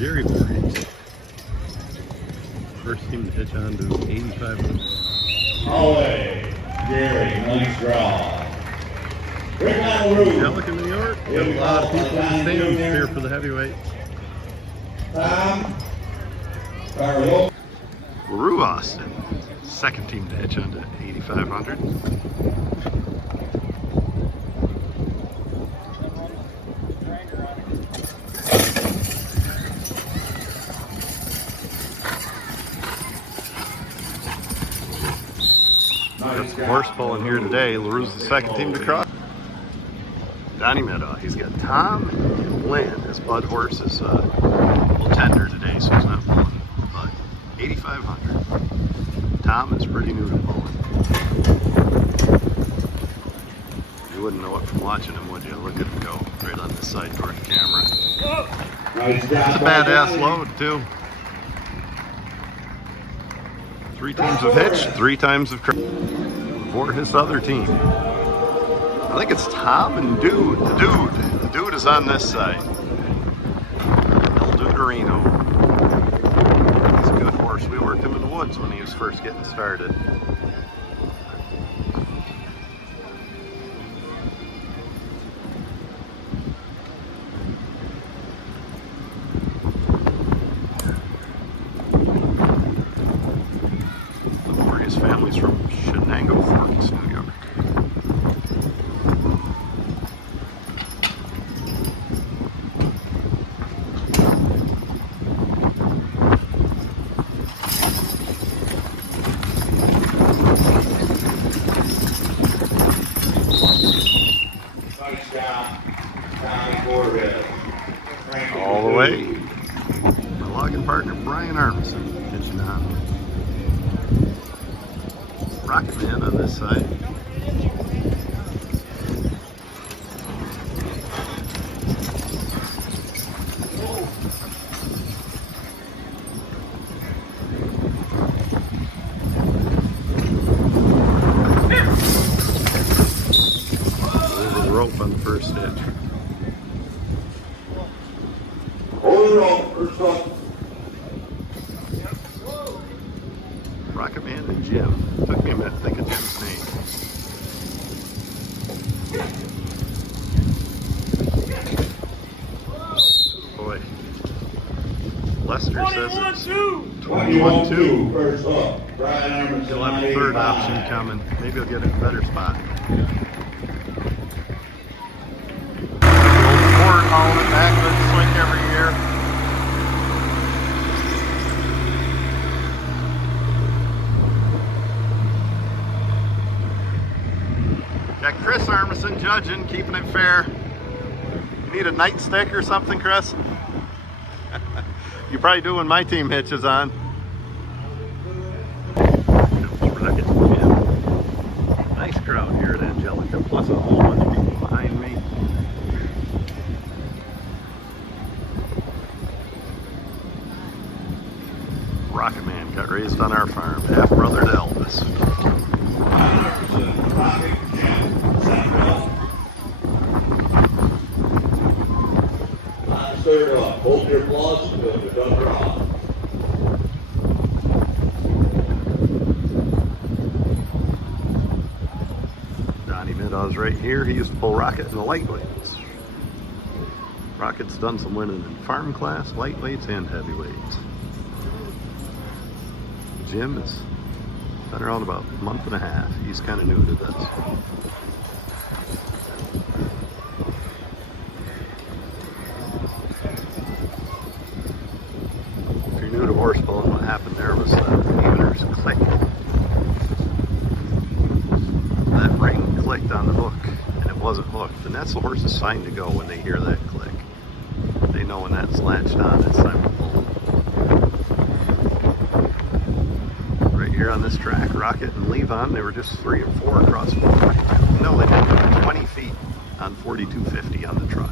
Jerry Voorhis. First team to hitch on to 85. Away, Jerry, nice draw. Angelica, New York. Got a lot of people in the stands here for the heavyweights. LaRue Austin, second team to hitch on to 8,500. Got some horse pulling here today. LaRue's the second team to cross. Donnie Meadow, he's got Tom and Lynn. His blood horse is a little tender today, so he's not pulling. But 8,500. Tom is pretty new to pulling. You wouldn't know it from watching him, would you? Look at him go right on this side toward the camera. It's a badass load, too. 3 teams have hitched, 3 times have crossed. For his other team. I think it's Tom and Dude. The Dude is on this side. El Duderino. He's a good horse. We worked him in the woods when he was first getting started. The Voorhis family's from Voorhis, New York. All the way. My logging partner Brian Armisen hitching on. Rocket Man on this side. Over the rope on the first hitch. Rocket Man and Jim. Took me a minute to think of Jim's name. Boy. Lester says it's 21-2. First up, Brian Armisen. He'll have a third option coming. Maybe he'll get a better spot. Ford hauling it back with the swing every year. Got Chris Armisen judging, keeping it fair. You need a nightstick or something, Chris? You probably do when my team hitches on. Nice crowd here at Angelica, plus a whole bunch of people behind me. Rocket Man got raised on our farm, half brother to Elvis. Third up, hold your applause until you're done draw. Donnie Meadow's right here. He used to pull Rocket in the lightweights. Rocket's done some winning in farm class, lightweights, and heavyweights. Jim has been around about a month and a half. He's kind of new to this. If you're new to horse pulling, what happened there was the eveners click. That ring clicked on the hook, and it wasn't hooked. And that's the horse's sign to go when they hear that click. They know when that's latched on, it's time to pull. Right here on this track, Rocket and Levon, they were just 3 and 4 across 442. No, they didn't. 20 feet on 4250 on the truck.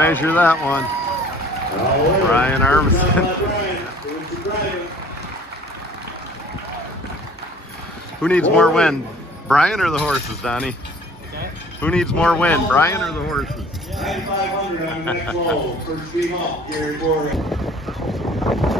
measure that one. Brian Armisen. Who needs more wind? Brian or the horses, Donnie? Who needs more wind, Brian or the horses? 9,500 on the next low. First team up, Gary Voorhis.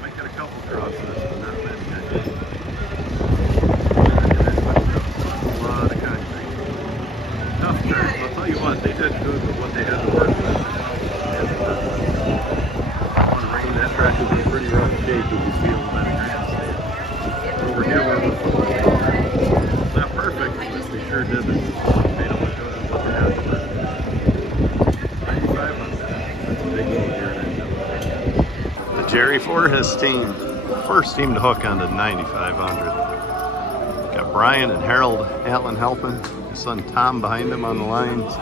Might get a couple crosses, but not many. A lot of concrete. Tough turns. I'll tell you what, they did good with what they had to work with. On rain, that track would be pretty rough shape if you feel that grandstand. Over here, we're it's not perfect, but they sure did it. They don't look good with what they had to work with. 9,500. That's a big one here in Angelica. The Jerry Voorhis team, first team to hook onto 9,500. Got Brian and Harold Allen helping. His son Tom behind him on the lines.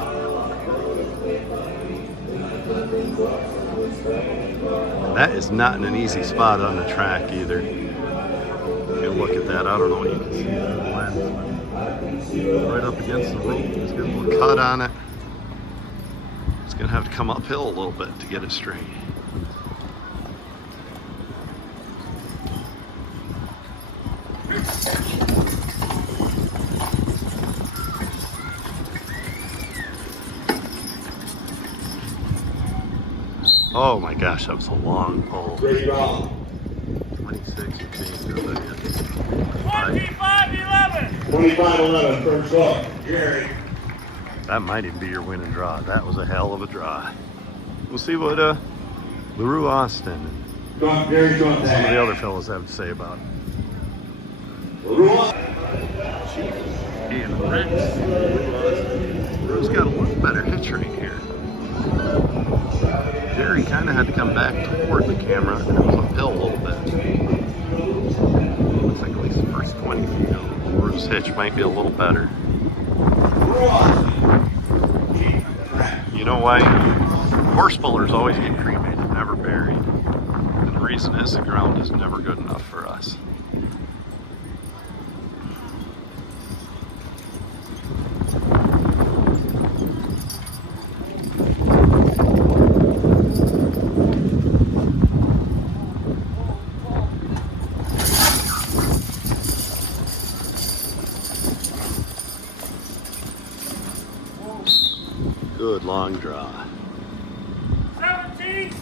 That is not in an easy spot on the track either. If you look at that, I don't know what you can see through the lens. Right up against the rope, there's a good little cut on it. It's gonna have to come uphill a little bit to get it straight. Oh my gosh, that was a long pull. Great draw. 26 and change. 25-11. 25-11, first hook, Gary. That might even be your winning draw. That was a hell of a draw. We'll see what LaRue Austin and Gary's on some of that. the other fellows have to say about it. And Rex, LaRue's got a little better hitch right here. Jerry kind of had to come back toward the camera, and it was uphill a little bit. Looks like at least the first 20 feet of LaRue's hitch might be a little better. You know why? Horse pullers always get cremated, never buried. And the reason is the ground is never good enough for us. Good long draw. 17-4.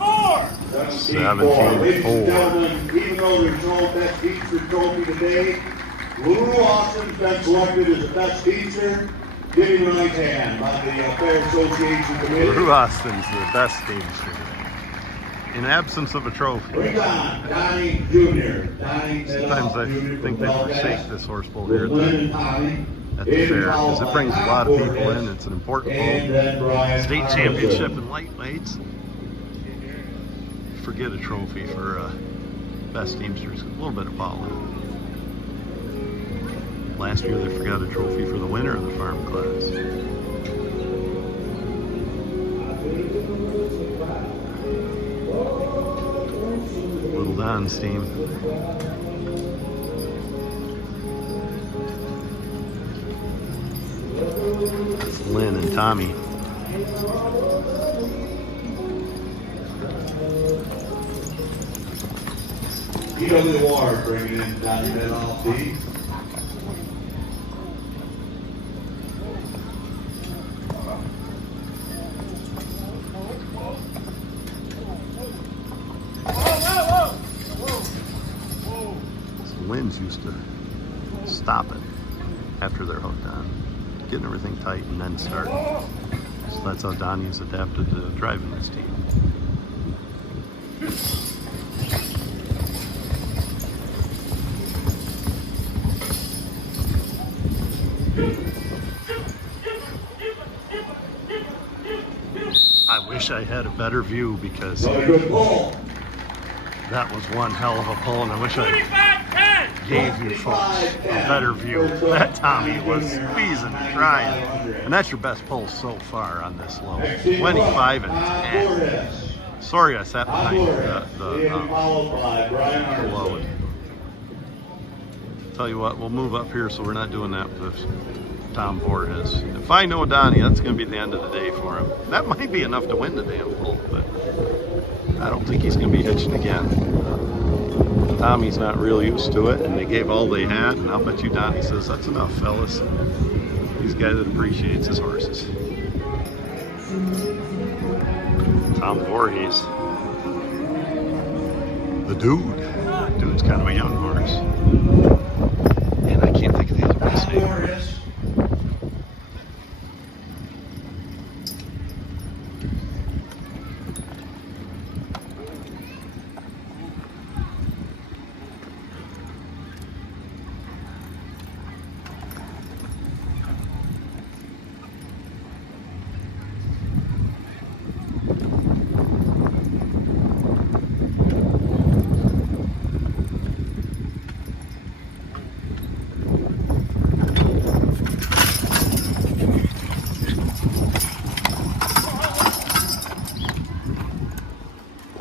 17-4. Ladies and gentlemen, even though there's no best feature trophy today, LaRue Austin's been selected as the best feature. Give him a nice hand by the Fair Association Committee. LaRue Austin's the best teamster in absence of a trophy. Bring on Donnie Jr. Donnie Sometimes I think they forsake this horse bull here Lynn and Tommy. at the fair because it brings a lot of people in. It's an important bull. State championship in lightweights. Forget a trophy for best teamsters. A little bit of following. Last year they forgot a trophy for the winner of the farm class. Little Don's team. That's Lynn and Tommy. PWR bringing in Donnie Medalty. Winds used to stop it after they're hooked on, getting everything tight and then start. So that's how Donnie's adapted to driving this team. I wish I had a better view because Another good pull. that was one hell of a pull, and I wish I 25-10. gave you folks a better view. That Tommy was squeezing, trying, and that's your best pull so far on this low. 25 and 10. Sorry, I sat behind the Followed by Brian Armisen. load. tell you what, we'll move up here so we're not doing that with Tom Voorhis. If I know Donnie, that's going to be the end of the day for him. That might be enough to win the damn pull, but I don't think he's going to be hitching again. Tommy's not real used to it, and they gave all they had, and I'll bet you Donnie says, that's enough, fellas. He's a guy that appreciates his horses. Tom Voorhis. The dude. Dude's kind of a young horse. And I can't think of the other one's name.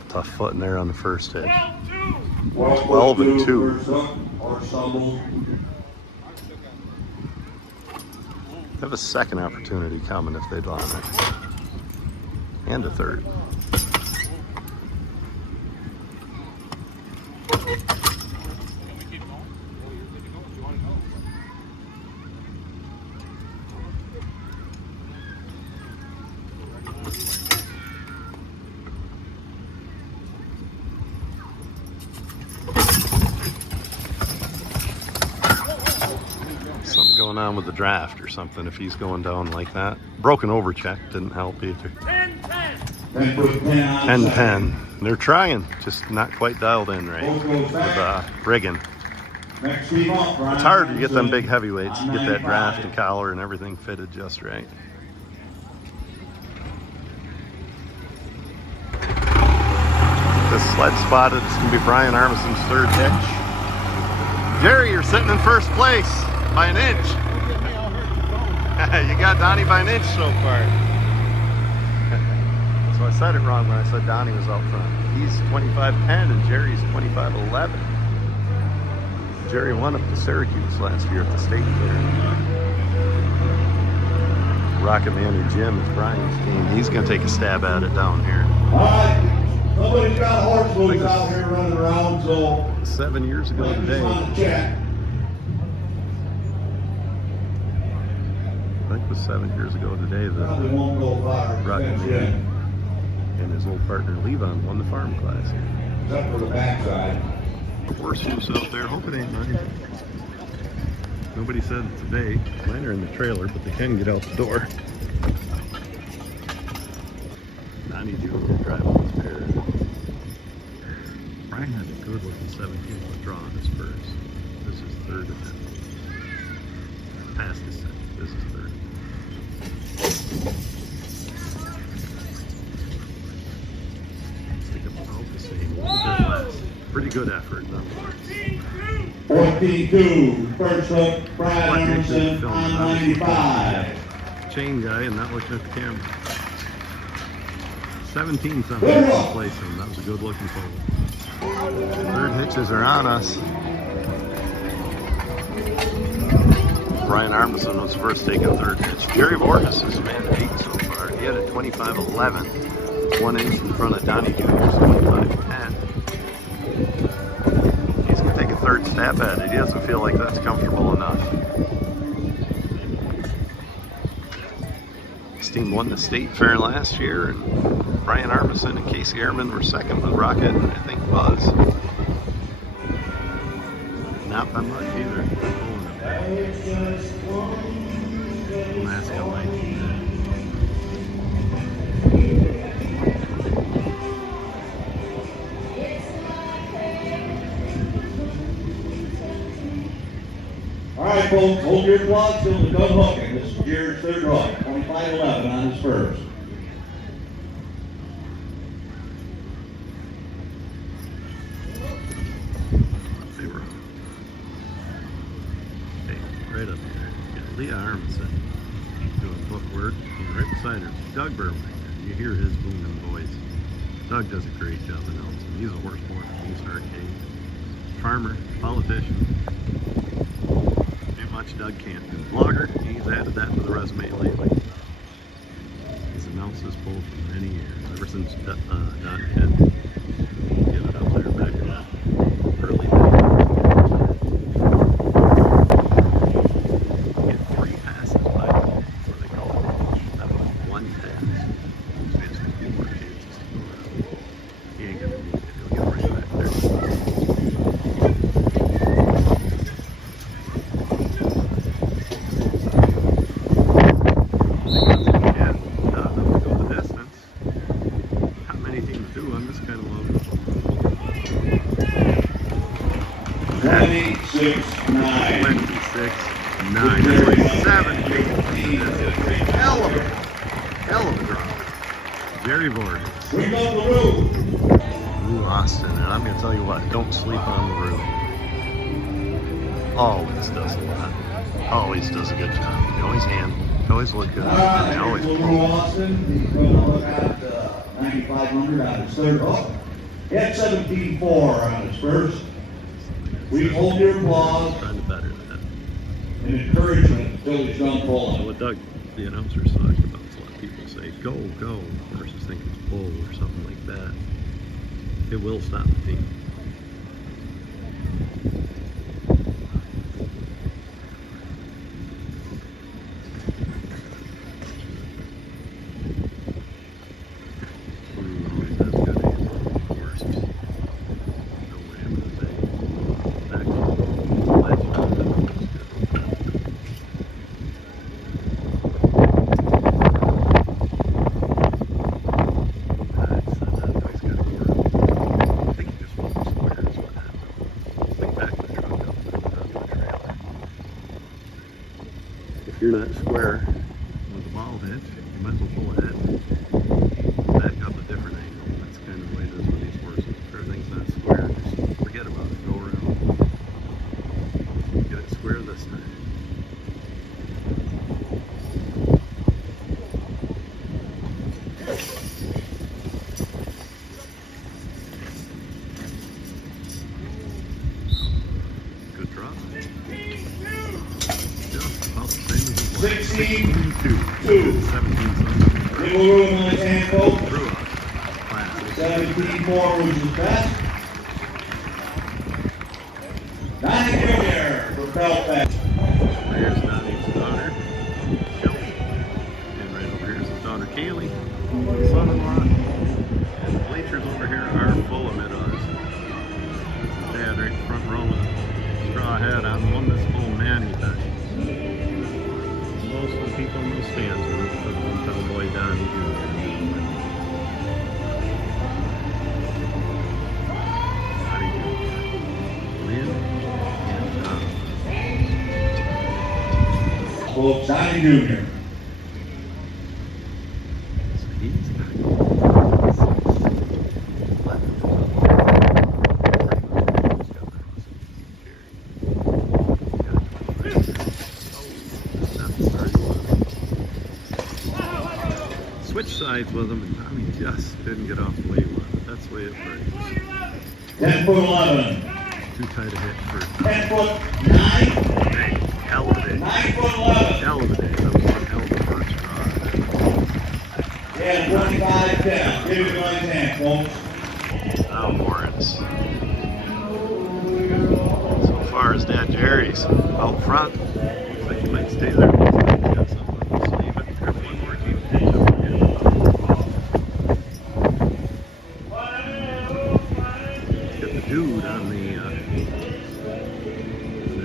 Tough foot in there on the first hitch. 12 and 2. Have a second opportunity coming if they'd want it. And a third. Something going on with the draft or something if he's going down like that. Broken over check didn't help either. 10-10. They're trying, just not quite dialed in right with Riggin. It's hard to get them big heavyweights to get that draft and collar and everything fitted just right. This sled spotted. It's going to be Brian Armison's third hitch. Jerry, you're sitting in first place by an inch. You got Donnie by an inch so far. So I said it wrong when I said Donnie was out front. He's 25-10 and Jerry's 25-11. Jerry won up to Syracuse last year at the state fair. Rocket Man and Jim is Brian's team. He's going to take a stab at it down here. All right. Somebody's got horse moves out here running around, so 7 years ago today. On the check. I think it was 7 years ago today that Probably won't go far. Rocket Man and his old partner Levon won the farm class here. Except for the backside. Horseshoes out there, hope it ain't mine. Nobody said today. Mine are in the trailer, but they can get out the door. Donnie Jr. driving his pair. Brian had a good looking 17 foot draw on his first. This is third attempt. Past his second. This is third. Stick up about the same. A little bit less. Pretty good effort nonetheless. 14-2. First hook, Brian Armisen on 95. Chain guy and not looking at the camera. 17 something placing. That was a good looking pole. Third hitches are on us. Brian Armisen was first taking third hitch. Jerry Voorhis is a man to beat so far. He had a 25-11. 1 inch in front of Donnie Jr.'s 25-10. He's going to take a third stab at it. He doesn't feel like that's comfortable enough. His team won the state fair last year, and Brian Armisen and Casey Ehrman were second with Rocket and I think Buzz. Not by much either. Mascot like All right, folks, hold your applause till the gun hooking. This is Jerry's third hook, 25-11 on his first. right up there. Yeah, Leah Armisen doing footwork. And right beside her, Doug Burmaker. You hear his booming voice. Doug does a great job announcing. He's a horse boy. He's an arcade. Farmer, politician. much Doug can't do. Vlogger, he's added that to the resume lately. He's announced his bull for many years, ever since Dot had get it up there back in the early days. Get 3 passes by him before they call it. That was 1 pass. So he has 2 more chances to go around. He ain't gonna need it. He'll get right back there. It's like 7 feet. Hell of a drop. Very Voorhis. Ooh, Austin, and I'm gonna tell you what, don't sleep on the roof. Always does a lot. Always does a good job. They always look good. And they always pull. Austin, he's going to look at 9,500 on his third. Oh, he had 17.4 on his first. We hold your applause Trying to better that. and encouragement until he's done pulling. What Doug, the announcer's talking about, is a lot of people say, go, go, versus think it's bull or something like that. It will stop the team. If you're not square with the ball hitch, you might as well pull ahead. Back up a different angle. That's kind of the way it is with these horses. If everything's not square, just forget about it. Go around. Get it square this time. Good drop. 16, 2. 17 something. Little room on his hand, folks. Threw up. Classic. 17.4 was his best. 90 Junior for Belfast. Here's Donnie's daughter, Shelby. And right over here is his daughter, Kaylee. Son-in-law. And the bleachers over here are full of mid-odds. Dad right front row with a straw hat on. One that's full Manny touch. Most of the people in those stands are rooting for the hometown boy, Donnie Jr. Donnie Jr. Lynn and Tom. Folks, Donnie Jr. So he's got switch sides with him, and Tommy just didn't get off the way he wanted. That's the way it breaks. 10'11". Too tight a hit for 10'9". Hey, hell of a day. 9'11". Hell of a day. That was one hell of a first draw. Yeah, 25-10. Give it a right hand, folks. Oh, Voorhis. So far as Dad Jerry's out front, looks like he might stay there. He's got something up his sleeve. But everyone working. Got the dude on the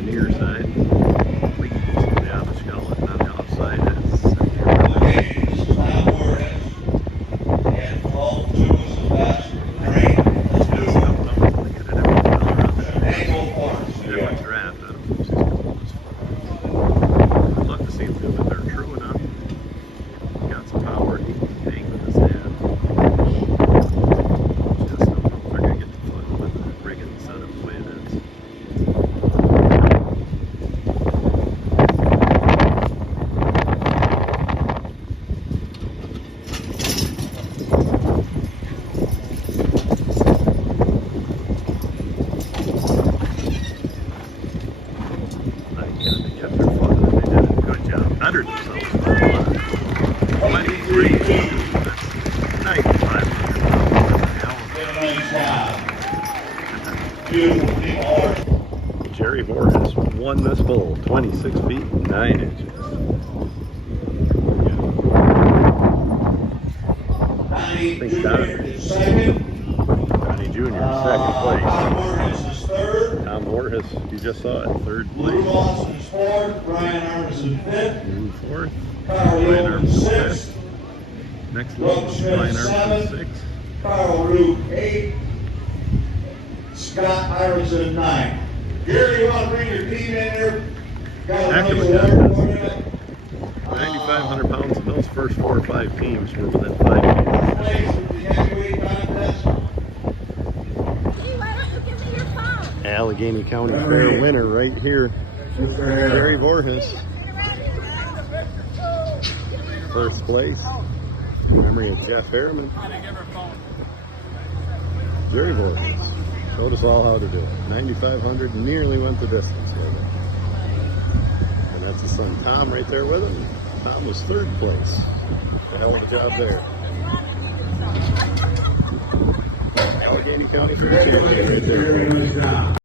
near side. The other skeleton on the outside. Okay, this is now Voorhis. And 12-2 is the best. Great. Let's do it. Angle Force. Different draft. I don't know if she's going to this far. I'd love to see 26 feet 9 inches. Donnie think Jr. Don- is second. Donnie Jr. second place. Voorhis is third. Tom Voorhis, you just saw it, third Lou place. Austin is fourth. Brian Arneson fifth. Lou fourth. Carl Brian Yeoman Armstrong sixth. fifth. Next Wilton one, Smith Brian Armstrong seventh. sixth. Carl Root eighth. Scott Iverson ninth. Gary, you want to bring your team in there? Got a Active nice attendance. award for you. 9,500 pounds, and those first 4 or 5 teams were within 5 feet. First place with the heavyweight contest. Hey, why don't you give me your phone? Allegany County Fair winner right here, Jerry Voorhis. First place, in memory of Jeff Harriman. Jerry Voorhis showed us all how to do it. 9,500, nearly went the distance with it. And that's his son Tom right there with him. Tom was third place. A hell of a job there. Allegany County Fair champion right there.